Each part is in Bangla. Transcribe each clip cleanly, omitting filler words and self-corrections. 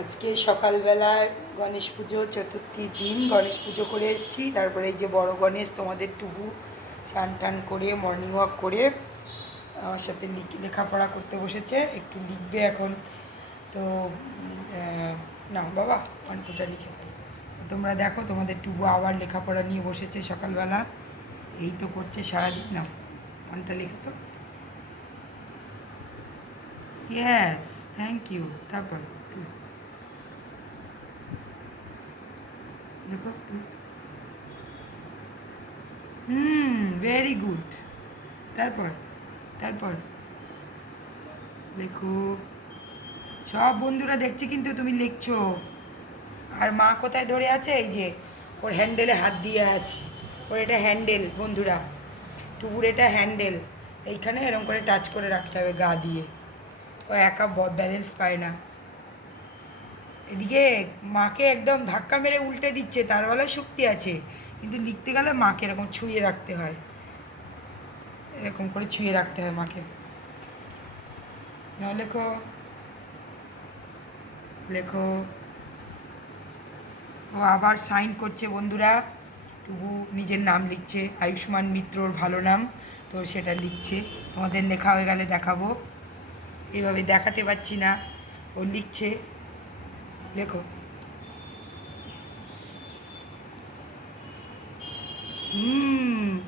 আজকে সকালবেলায় গণেশ পুজো চতুর্থী দিন গণেশ পুজো করে এসেছি। তারপরে এই যে বড় গণেশ তোমাদের টুকু স্নান টান করে মর্নিং ওয়াক করে আমার সাথে লেখাপড়া করতে বসেছে, একটু লিখবে এখন। তো না বাবা অঙ্কটা লিখে ফেলো। তোমরা দেখো তোমাদের টুকু আবার লেখাপড়া নিয়ে বসেছে সকালবেলা, এই তো করছে সারাদিন। না মনটা লিখে তো। Yes, thank you. তারপর দেখো ভেরি গুড। তারপর তারপর লেখো। সব বন্ধুরা দেখছে কিন্তু তুমি লিখছো। আর মা কোথায় ধরে আছে? এই যে ওর হ্যান্ডেলে হাত দিয়ে আছি। ওর এটা হ্যান্ডেল বন্ধুরা, টুকুর এটা হ্যান্ডেল। এইখানে এরকম করে টাচ করে রাখতে হবে গা দিয়ে, ও একা ব্যালেন্স পায় না। এদিকে মাকে একদম ধাক্কা মেরে উল্টে দিচ্ছে, তার বেলায় শক্তি আছে, কিন্তু লিখতে গেলে মাকে এরকম ছুঁয়ে রাখতে হয়, এরকম করে ছুঁয়ে রাখতে হয় মাকে। না লেখো, লেখো। ও আবার সাইন করছে বন্ধুরা, টুকু নিজের নাম লিখছে, আয়ুষ্মান মিত্রর ভালো নাম, তো সেটা লিখছে। তোমাদের লেখা হয়ে গেলে দেখাবো, এইভাবে দেখাতে পারছি না। ও লিখছে, লেখো।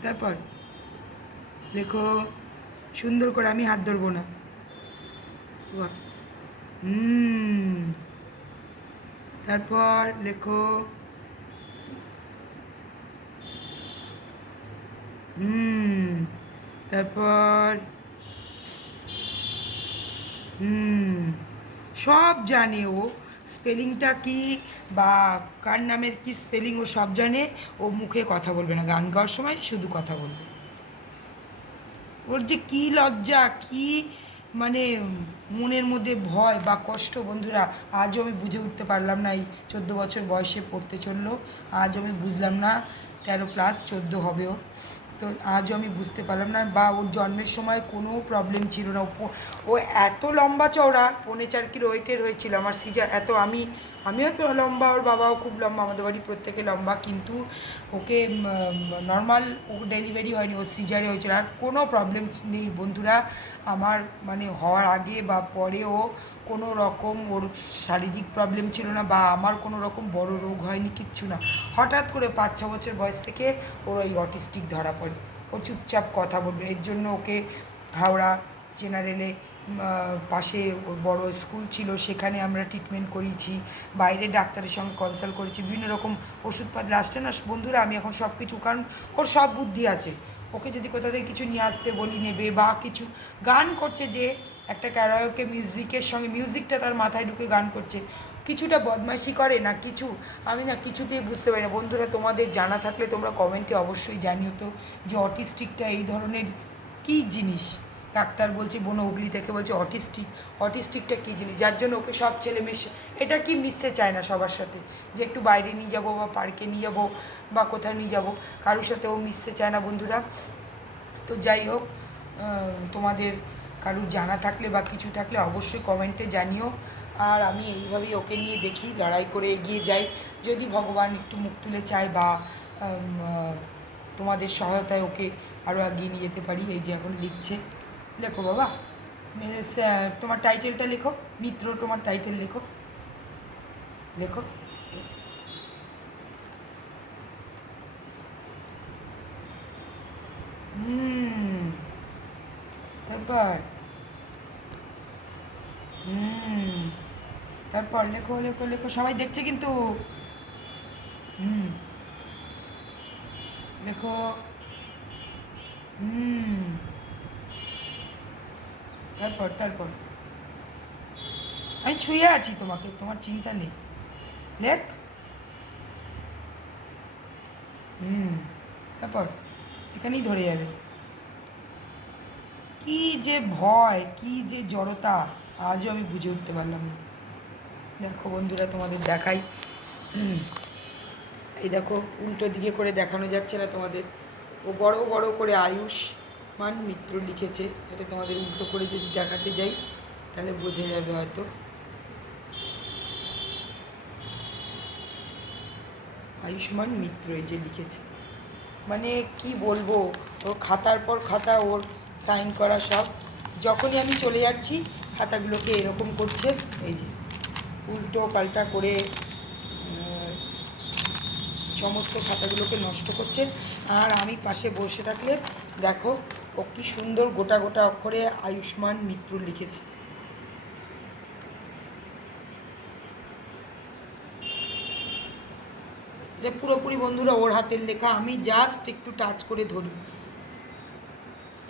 তারপর লেখো সুন্দর করে, আমি হাত ধরবো না। বাহ। তারপর লেখো। তারপর সব জানে ও, স্পেলিংটা কি বা কার নামের কি স্পেলিং ও সব জানে। ও মুখে কথা বলবে না, গান গাওয়ার সময় শুধু কথা বলবে। ওর যে কী লজ্জা, কী মানে মনের মধ্যে ভয় বা কষ্ট বন্ধুরা, আজও আমি বুঝে উঠতে পারলাম না। এই 14 বছর বয়সে পড়তে চললো, আজও আমি বুঝলাম না। 13+14 হবে ওর, তো আজও আমি বুঝতে পারলাম না। বা ওর জন্মের সময় কোনো প্রবলেম ছিল না। ও এত লম্বা চওড়া, 4.25 কিলো ওয়েটের হয়েছিল। আমার সিজার এত, আমিও তো লম্বা, ওর বাবাও খুব লম্বা, আমাদের বাড়ি প্রত্যেকে লম্বা, কিন্তু ওকে নর্মাল ও ডেলিভারি হয়নি, ও সিজারে হয়েছিল। আর কোনো প্রবলেম নেই বন্ধুরা আমার, মানে হওয়ার আগে বা পরেও কোনো রকম ওর শারীরিক প্রবলেম ছিল না, বা আমার কোনো রকম বড় রোগ হয়নি, কিচ্ছু না। হঠাৎ করে 5-6 বছর বয়স থেকে ওর ওই অটিস্টিক ধরা পড়ে। ও চুপচাপ কথা বলবে, এর জন্য ওকে হাওড়া জেনারেলে পাশে ওর বড় স্কুল ছিল, সেখানে আমরা ট্রিটমেন্ট করিয়েছি, বাইরে ডাক্তারের সঙ্গে কনসাল্ট করেছি, বিভিন্ন রকম ওষুধপাতি। লাস্টে না বন্ধুরা আমি এখন সব কিছু, কারণ ওর সব বুদ্ধি আছে, ওকে যদি কোথা থেকে কিছু নিয়ে আসতে বলি নেবে, বা কিছু গান করছে যে একটা ক্যারাওকে মিউজিকের সঙ্গে, মিউজিকটা তার মাথায় ঢুকে গান করছে, কিছুটা বদমাইশি করে না কিছু, আমি না কিছুতেই বুঝতে পারি না। বন্ধুরা তোমাদের জানা থাকলে তোমরা কমেন্টে অবশ্যই জানিও তো, যে অটিস্টিকটা এই ধরনের কী জিনিস। ডাক্তার বলছে বোন হুগলি থেকে বলছে অটিস্টিকটা কী জিনিস, যার জন্য ওকে সব ছেলে মেয়ে এটা কি মিশতে চায় না সবার সাথে, যে একটু বাইরে নিয়ে যাবো বা পার্কে নিয়ে যাবো বা কোথাও নিয়ে যাবো, কারোর সাথে ও মিশতে চায় না বন্ধুরা। তো যাই হোক, তোমাদের কারুর জানা থাকলে বা কিছু থাকলে অবশ্যই কমেন্টে জানিও। আর আমি এইভাবেই ওকে নিয়ে দেখি, লড়াই করে এগিয়ে যাই, যদি ভগবান একটু মুখ তুলে চায় বা তোমাদের সহায়তায় ওকে আরও এগিয়ে নিয়ে যেতে পারি। এই যে এখন লিখছে, লেখো বাবা। তোমার টাইটেলটা লেখো, মিত্র তোমার টাইটেল লেখো, লেখো। তারপর তারপর লেখো লেখো লেখো, সবাই দেখছে কিন্তু। হুম লেখো। হুম তারপর তারপর আমি ছুঁয়ে আছি তোমাকে, তোমার চিন্তা নেই, লেখ। হুম তারপর এখানেই ধরে যাবে। কি যে ভয়, কি যে জড়তা, আজও আমি বুঝে উঠতে পারলাম না। দেখো বন্ধুরা তোমাদের দেখাই, এই দেখো উল্টো দিকে করে দেখানো যাচ্ছে না তোমাদের, ও বড় বড় করে আয়ুষ্মান মিত্র লিখেছে, এটা তোমাদের উল্টো করে যদি দেখাতে যাই তাহলে বোঝা যাবে হয়তো। আয়ুষ্মান মিত্র এই যে লিখেছে, মানে কি বলবো, ওর খাতার পর খাতা, ওর সাইন করা সব। যখনই আমি চলে যাচ্ছি খাতাগুলোকে এরকম করছে, এই যে উল্টো পাল্টা করে সমস্ত খাতাগুলোকে নষ্ট করছে। আর আমি পাশে বসে থাকলে দেখো ও কি সুন্দর গোটা গোটা অক্ষরে আয়ুষ্মান মিত্র লিখেছে। এটা পুরোপুরি বন্ধুরা ওর হাতের লেখা, আমি জাস্ট একটু টাচ করে ধরি।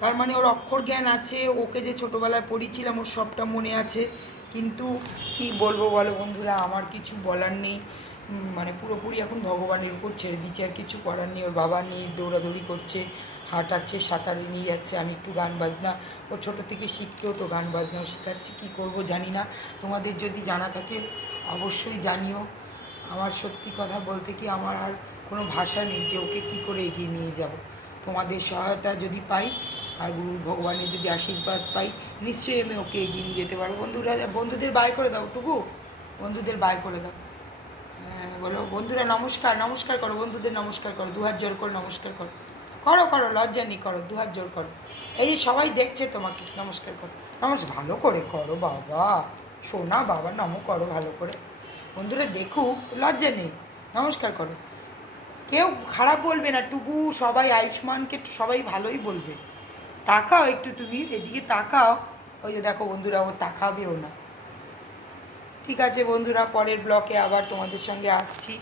তার মানে ওর অক্ষর জ্ঞান আছে, ওকে যে ছোটোবেলায় পড়িয়েছিলাম ওর সবটা মনে আছে। কিন্তু কি বলবো বলো বন্ধুরা, আমার কিছু বলার নেই। মানে পুরোপুরি এখন ভগবানের উপর ছেড়ে দিচ্ছি, আর কিছু করার নেই। ওর বাবা নেই, দৌড়াদৌড়ি করছে, হাঁটাচ্ছে, সাঁতারে নিয়ে যাচ্ছে। আমি একটু গান বাজনা, ও ছোটো থেকে শিখতেও তো গান বাজনাও শেখাচ্ছি। কী করবো জানি না, তোমাদের যদি জানা থাকে অবশ্যই জানিও। আমার সত্যি কথা বলতে কি আমার আর কোনো ভাষা নেই যে ওকে কী করে এগিয়ে নিয়ে যাব। তোমাদের সহায়তা যদি পাই আর গুরু ভগবানের যদি আশীর্বাদ পাই, নিশ্চয়ই আমি ওকে এগিয়ে নিয়ে যেতে পারবো। বন্ধুরা, বন্ধুদের বাই করে দাও টুকু, বন্ধুদের বাই করে দাও। হ্যাঁ বলো বন্ধুরা, নমস্কার, নমস্কার করো বন্ধুদের, নমস্কার করো, দুহাত জোর করো, নমস্কার করো, করো করো, লজ্জা নেই, করো, দুহাত জোর করো। এই যে সবাই দেখছে তোমাকে, নমস্কার করো, নমস্কার ভালো করে করো বাবা, সোনা বাবা, নমো করো ভালো করে। বন্ধুরা দেখুক, লজ্জা নেই, নমস্কার করো। কেউ খারাপ বলবে না টুকু, সবাই আয়ুষ্মানকে সবাই ভালোই বলবে। তাকাও একটু, তুমি এদিকে তাকাও। ওই যে দেখো বন্ধুরা, ও তাকাবেও না। ঠিক আছে বন্ধুরা, পরের ব্লকে আবার তোমাদের সঙ্গে আসছি।